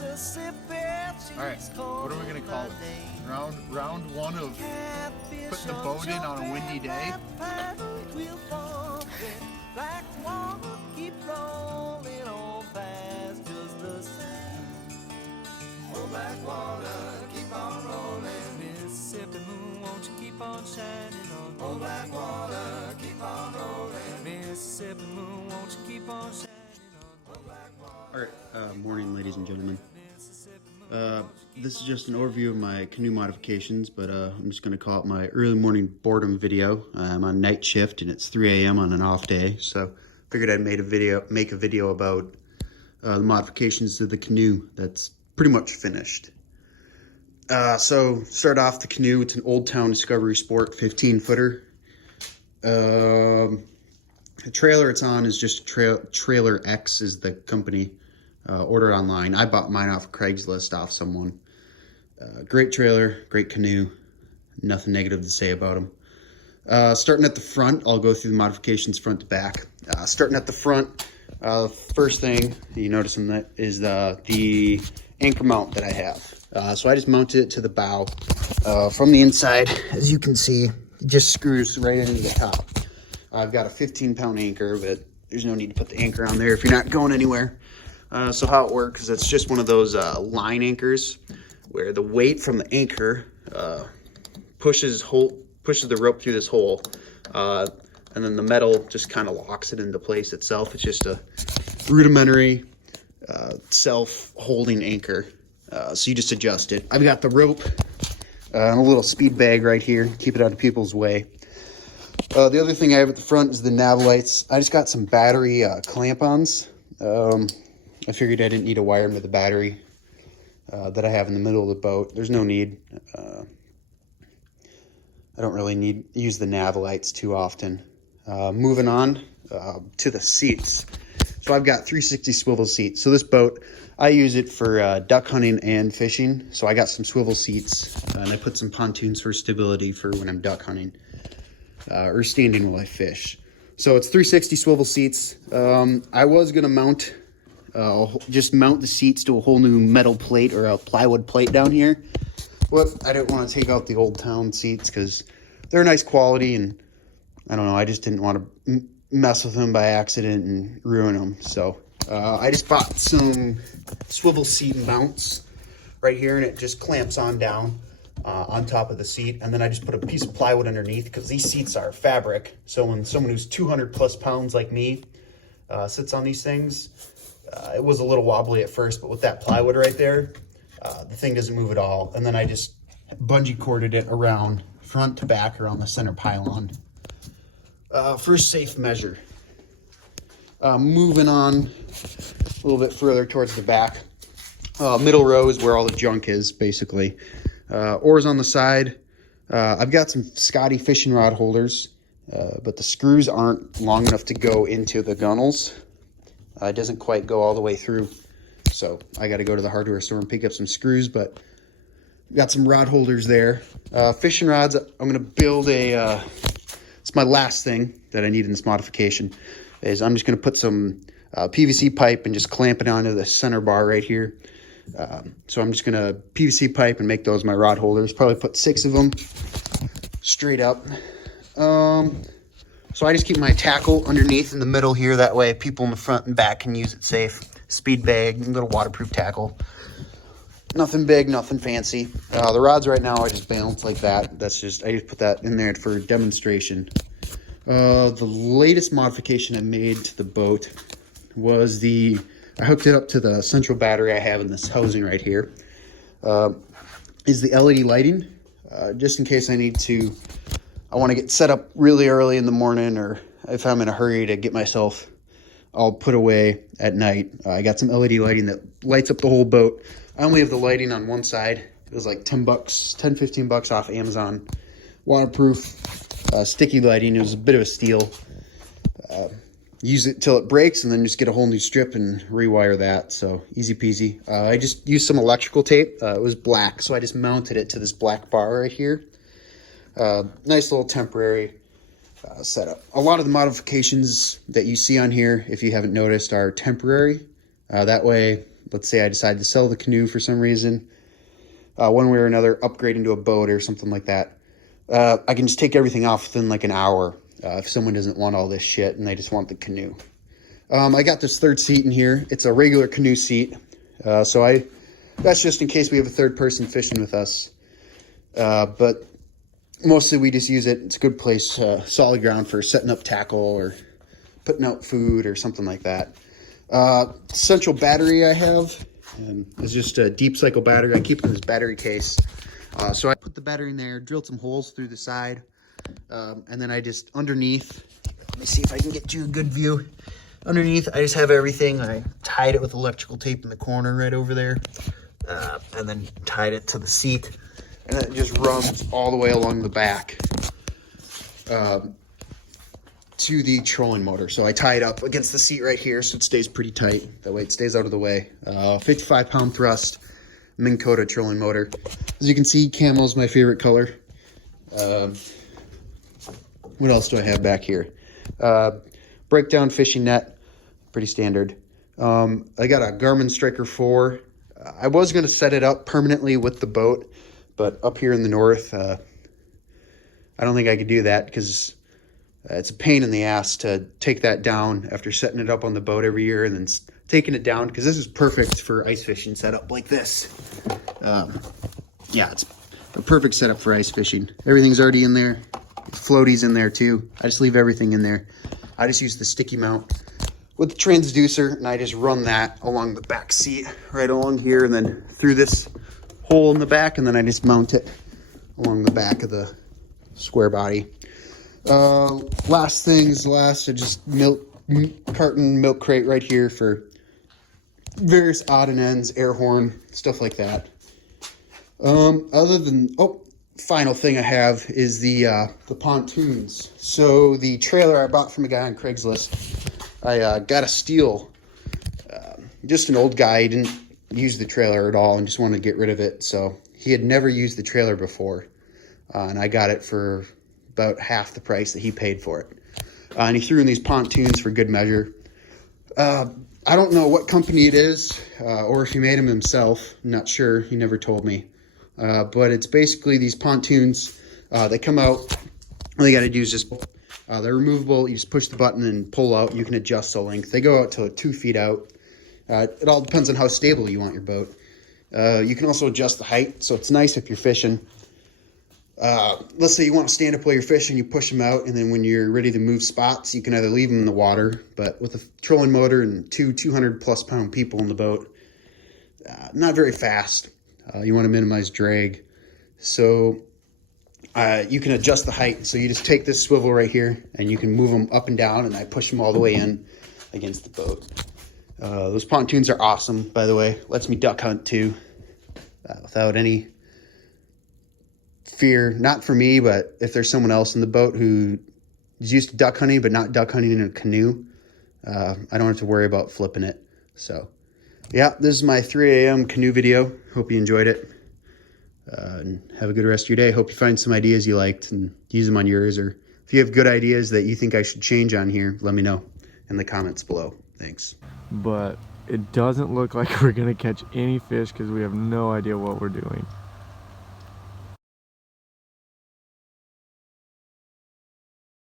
Alright, what are we gonna call it? Round one of putting the boat in on a windy day. Black water, keep on rolling. Mississippi moon, won't you keep on shining on? Oh, black water, keep on rolling. Mississippi moon, won't you keep on shining on? Oh, black water. Alright, morning ladies and gentlemen. This is just an overview of my canoe modifications, but I'm just going to call it my early morning boredom video. I'm on night shift and it's 3 a.m. on an off day, so figured I'd make a video about the modifications to the canoe that's pretty much finished. So start off the canoe. It's an Old Town Discovery Sport 15-footer. The trailer it's on is just Trailer X is the company. Ordered online. I bought mine off Craigslist off someone. Great trailer, great canoe. Nothing negative to say about them. Starting at the front, I'll go through the modifications front to back. Starting at the front, first thing you notice on that is the anchor mount that I have. So I just mounted it to the bow. From the inside, as you can see, it just screws right into the top. I've got a 15-pound anchor, but there's no need to put the anchor on there if you're not going anywhere. So how it works is it's just one of those line anchors where the weight from the anchor pushes the rope through this hole, and then the metal just kind of locks it into place itself. It's just a rudimentary self-holding anchor. So you just adjust it. I've got the rope and a little speed bag right here, keep it out of people's way. The other thing I have at the front is the nav lights. I just got some battery clamp-ons. I figured I didn't need to wire them to the battery that I have in the middle of the boat. There's no need. I don't really use the nav lights too often. Moving on to the seats. So I've got 360 swivel seats. So this boat, I use it for duck hunting and fishing. So I got some swivel seats and I put some pontoons for stability for when I'm duck hunting or standing while I fish. So it's 360 swivel seats. I was going to mount just mount the seats to a whole new metal plate or a plywood plate down here. But I didn't want to take out the Old Town seats because they're nice quality, and I don't know, I just didn't want to mess with them by accident and ruin them. So I just bought some swivel seat mounts right here, and it just clamps on down on top of the seat. And then I just put a piece of plywood underneath because these seats are fabric. So when someone who's 200 plus pounds like me sits on these things, it was a little wobbly at first, but with that plywood right there, the thing doesn't move at all. And then I just bungee corded it around front to back around the center pylon. For safe measure. Moving on a little bit further towards the back. Middle row is where all the junk is, basically. Oars on the side. I've got some Scotty fishing rod holders, but the screws aren't long enough to go into the gunnels. It doesn't quite go all the way through, so I got to go to the hardware store and pick up some screws, but got some rod holders there. Fishing rods, I'm going to build it's my last thing that I need in this modification, is I'm just going to put some PVC pipe and just clamp it onto the center bar right here. So I'm just going to PVC pipe and make those my rod holders, probably put 6 of them straight up. So I just keep my tackle underneath in the middle here. That way people in the front and back can use it safe. Speed bag, little waterproof tackle. Nothing big, nothing fancy. The rods right now I just balance like that. I just put that in there for demonstration. The latest modification I made to the boat was I hooked it up to the central battery I have in this housing right here. Is the LED lighting, just in case I want to get set up really early in the morning, or if I'm in a hurry to get myself all put away at night. I got some LED lighting that lights up the whole boat. I only have the lighting on one side. It was like $10-15 off Amazon. Waterproof, sticky lighting. It was a bit of a steal. Use it till it breaks and then just get a whole new strip and rewire that. So easy peasy. I just used some electrical tape. It was black, so I just mounted it to this black bar right here. Nice little temporary setup. A lot of the modifications that you see on here, if you haven't noticed, are temporary. That way let's say I decide to sell the canoe for some reason, one way or another, upgrade into a boat or something like that, I can just take everything off within like an hour if someone doesn't want all this shit and they just want the canoe. I got this third seat in here. It's a regular canoe seat, so that's just in case we have a third person fishing with us. But mostly we just use it. It's a good place, solid ground for setting up tackle or putting out food or something like that. Central battery I have is just a deep cycle battery. I keep it in this battery case. So I put the battery in there, drilled some holes through the side, and then I just underneath, let me see if I can get you a good view. Underneath, I just have everything. I tied it with electrical tape in the corner right over there, and then tied it to the seat, and then it just runs all the way along the back to the trolling motor. So I tie it up against the seat right here so it stays pretty tight. That way it stays out of the way. 55-pound thrust, Minn Kota trolling motor. As you can see, camel's my favorite color. What else do I have back here? Breakdown fishing net, pretty standard. I got a Garmin Striker 4. I was going to set it up permanently with the boat, but up here in the north, I don't think I could do that because it's a pain in the ass to take that down after setting it up on the boat every year and then taking it down, because this is perfect for ice fishing setup like this. Yeah, it's a perfect setup for ice fishing. Everything's already in there. Floaties in there too. I just leave everything in there. I just use the sticky mount with the transducer, and I just run that along the back seat, right along here, and then through this hole in the back, and then I just mount it along the back of the square body. Last things last, I just carton milk crate right here for various odd and ends, air horn, stuff like that. Other than, final thing I have is the pontoons. So the trailer I bought from a guy on Craigslist, I got a steal. Just an old guy, he didn't use the trailer at all and just wanted to get rid of it. So he had never used the trailer before, and I got it for about half the price that he paid for it. And he threw in these pontoons for good measure. I don't know what company it is, or if he made them himself. I'm not sure. He never told me. But it's basically these pontoons. They come out. All you got to do is just, they're removable. You just push the button and pull out. You can adjust the length. They go out to 2 feet out. It all depends on how stable you want your boat. You can also adjust the height. So it's nice if you're fishing. Let's say you want to stand up while you're fishing, you push them out, and then when you're ready to move spots, you can either leave them in the water, but with a trolling motor and 200+ pound people in the boat, not very fast. You want to minimize drag. So you can adjust the height. So you just take this swivel right here, and you can move them up and down, and I push them all the way in against the boat. Those pontoons are awesome, by the way. Lets me duck hunt too, without any fear. Not for me, but if there's someone else in the boat who is used to duck hunting but not duck hunting in a canoe, I don't have to worry about flipping it. So yeah, this is my 3 a.m. canoe video. Hope you enjoyed it, and have a good rest of your day. Hope you find some ideas you liked and use them on yours, or if you have good ideas that you think I should change on here, let me know in the comments below. Thanks. But it doesn't look like we're gonna catch any fish because we have no idea what we're doing.